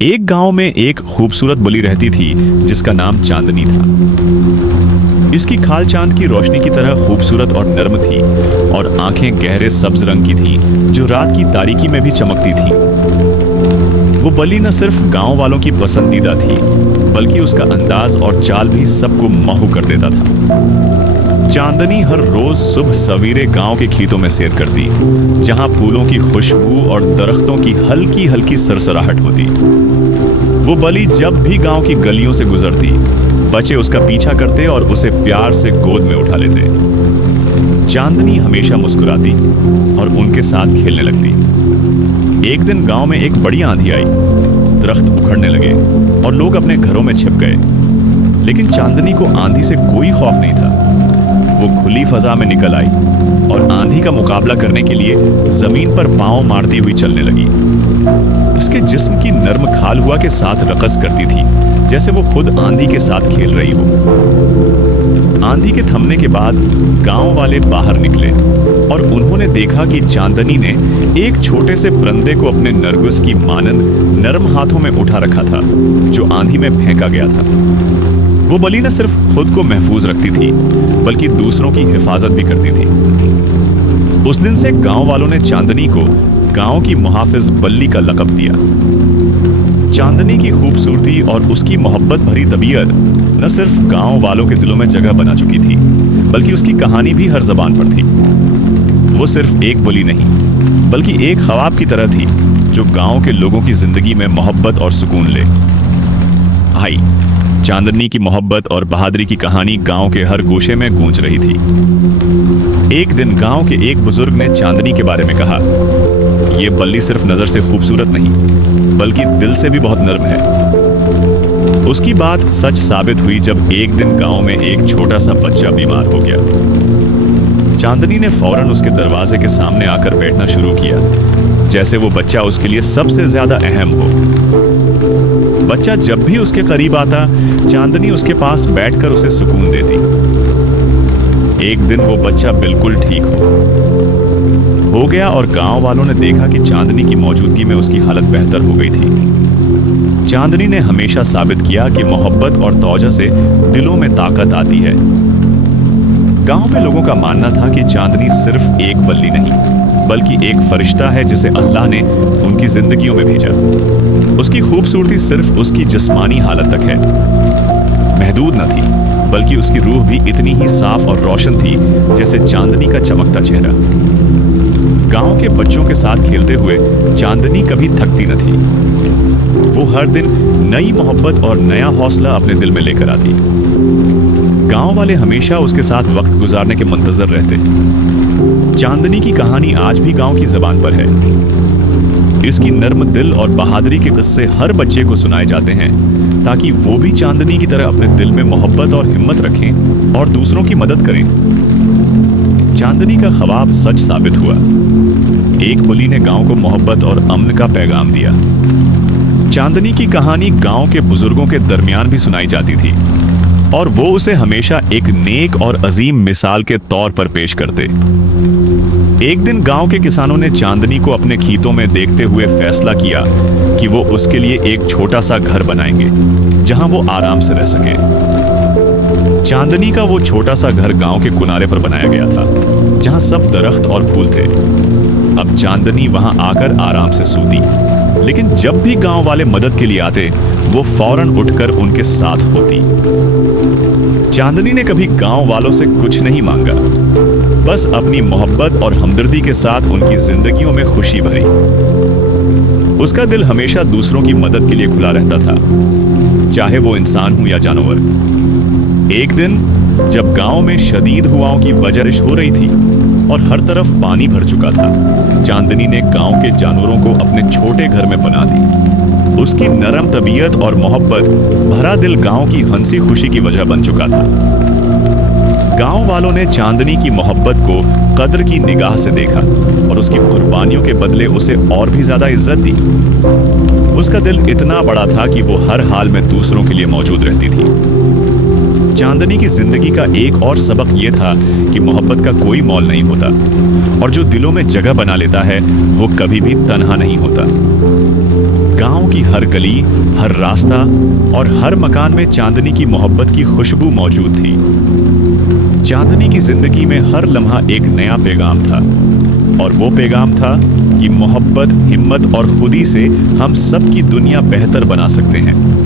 एक गांव में एक खूबसूरत बलि रहती थी जिसका नाम चांदनी था। इसकी खाल चांद की रोशनी की तरह खूबसूरत और नर्म थी और आंखें गहरे सब्ज रंग की थी जो रात की तारीकी में भी चमकती थी। वो बलि न सिर्फ गांव वालों की पसंदीदा थी बल्कि उसका अंदाज और चाल भी सबको मोह कर देता था। चांदनी हर रोज सुबह सवेरे गांव के खेतों में सैर करती, जहां फूलों की खुशबू और दरख्तों की हल्की हल्की सरसराहट होती। वो बलि जब भी गांव की गलियों से गुजरती, बच्चे उसका पीछा करते और उसे प्यार से गोद में उठा लेते। चांदनी हमेशा मुस्कुराती और उनके साथ खेलने लगती। एक दिन गांव में एक बड़ी आंधी आई, दरख्त उखड़ने लगे और लोग अपने घरों में छिप गए। लेकिन चांदनी को आंधी से कोई खौफ नहीं था। वो खुली फजा में निकल आई और आंधी का मुकाबला करने के लिए जमीन पर पांव मारती हुई चलने लगी। उसके जिस्म की नर्म खाल हुआ के साथ रकस करती थी, जैसे वो खुद आंधी के साथ खेल रही हो। आंधी के थमने के बाद गांव वाले बाहर निकले और उन्होंने देखा कि चांदनी ने एक छोटे से परिंदे को अपने नरगिस की मानंद नरम हाथों में उठा रखा था, जो आंधी में फेंका गया था। वो बलि न सिर्फ खुद को महफूज रखती थी बल्कि दूसरों की हिफाजत भी करती थी। उस दिन से गांव वालों ने चांदनी को गांव की मुहाफिज बल्ली का लक़ब दिया। चांदनी की खूबसूरती और उसकी मोहब्बत भरी तबीयत न सिर्फ गांव वालों के दिलों में जगह बना चुकी थी बल्कि उसकी कहानी भी हर जबान पर थी। वो सिर्फ एक बलि नहीं बल्कि एक ख्वाब की तरह थी जो गांव के लोगों की जिंदगी में मोहब्बत और सुकून ले आई। चांदनी की मोहब्बत और बहादुरी की कहानी गांव के हर गोशे में गूंज रही थी। एक दिन गांव के एक बुजुर्ग ने चांदनी के बारे में कहा, ये बल्ली सिर्फ नजर से खूबसूरत नहीं बल्कि दिल से भी बहुत नर्म है। उसकी बात सच साबित हुई जब एक दिन गांव में एक छोटा सा बच्चा बीमार हो गया। चांदनी ने फौरन उसके दरवाजे के सामने आकर बैठना शुरू किया, जैसे वो बच्चा उसके लिए सबसे ज्यादा अहम हो। बच्चा जब भी उसके करीब आता, चांदनी उसके पास बैठकर उसे सुकून देती। एक दिन वो बच्चा बिल्कुल ठीक हो गया और गांव वालों ने देखा कि चांदनी की मौजूदगी में उसकी हालत बेहतर हो गई थी। चांदनी ने हमेशा साबित किया कि मोहब्बत और तौजा से दिलों में ताकत आती है। गांव में लोगों का मानना था कि चांदनी सिर्फ एक बल्ली नहीं बल्कि एक फरिश्ता है जिसे अल्लाह ने उनकी जिंदगियों में भेजा। उसकी खूबसूरती सिर्फ उसकी जिस्मानी हालत तक है महदूद न थी, बल्कि उसकी रूह भी इतनी ही साफ और रोशन थी जैसे चांदनी का चमकता चेहरा। गांव के बच्चों के साथ खेलते हुए चांदनी कभी थकती न थी। वो हर दिन नई मोहब्बत और नया हौसला अपने दिल में लेकर आती। गांव वाले हमेशा उसके साथ वक्त गुजारने के मुंतजर रहते। चांदनी की कहानी आज भी गांव की जबान पर है। इसकी नर्म दिल और बहादुरी के किस्से हर बच्चे को सुनाए जाते हैं ताकि वो भी चांदनी की तरह अपने दिल में मोहब्बत और हिम्मत रखें और दूसरों की मदद करें। चांदनी का ख्वाब सच साबित हुआ। एक बलि ने गांव को मोहब्बत और अमन का पैगाम दिया। चांदनी की कहानी गांव के बुजुर्गों के दरमियान भी सुनाई जाती थी और वो उसे हमेशा एक नेक और अजीम मिसाल के तौर पर पेश करते। एक दिन गांव के किसानों ने चांदनी को अपने खेतों में देखते हुए फैसला किया कि वो उसके लिए एक छोटा सा घर बनाएंगे जहां वो आराम से रह सके। चांदनी का वो छोटा सा घर गांव के किनारे पर बनाया गया था, जहां सब दरख्त और फूल थे। अब चांदनी वहां आकर आराम से सूती, लेकिन जब भी गांव वाले मदद के लिए आते, वो फौरन उठकर उनके साथ होती। चांदनी ने कभी गांव वालों से कुछ नहीं मांगा, बस अपनी मोहब्बत और हमदर्दी के साथ उनकी जिंदगियों में खुशी भरी। उसका दिल हमेशा दूसरों की मदद के लिए खुला रहता था, चाहे वो इंसान हो या जानवर। एक दिन जब गांव में शदीद हवाओं की बारिश हो रही थी और हर तरफ पानी भर चुका था, चांदनी ने गांव के जानवरों को अपने छोटे घर में बना दी। उसकी नरम तबीयत और मोहब्बत भरा दिल गांव की हंसी खुशी की वजह बन चुका था। गांव वालों ने चांदनी की मोहब्बत को कद्र की निगाह से देखा और उसकी कुर्बानियों के बदले उसे और भी ज्यादा इज्जत दी। उसका दिल इतना बड़ा था कि वो हर हाल में दूसरों के लिए मौजूद रहती थी। चांदनी की जिंदगी का एक और सबक यह था कि मोहब्बत का कोई मोल नहीं होता और जो दिलों में जगह बना लेता है वो कभी भी तन्हा नहीं होता। गांव की हर गली, हर रास्ता और हर मकान में चांदनी की मोहब्बत की खुशबू मौजूद थी। चांदनी की जिंदगी में हर लम्हा एक नया पैगाम था और वो पैगाम था कि मोहब्बत, हिम्मत और खुदी से हम सब की दुनिया बेहतर बना सकते हैं।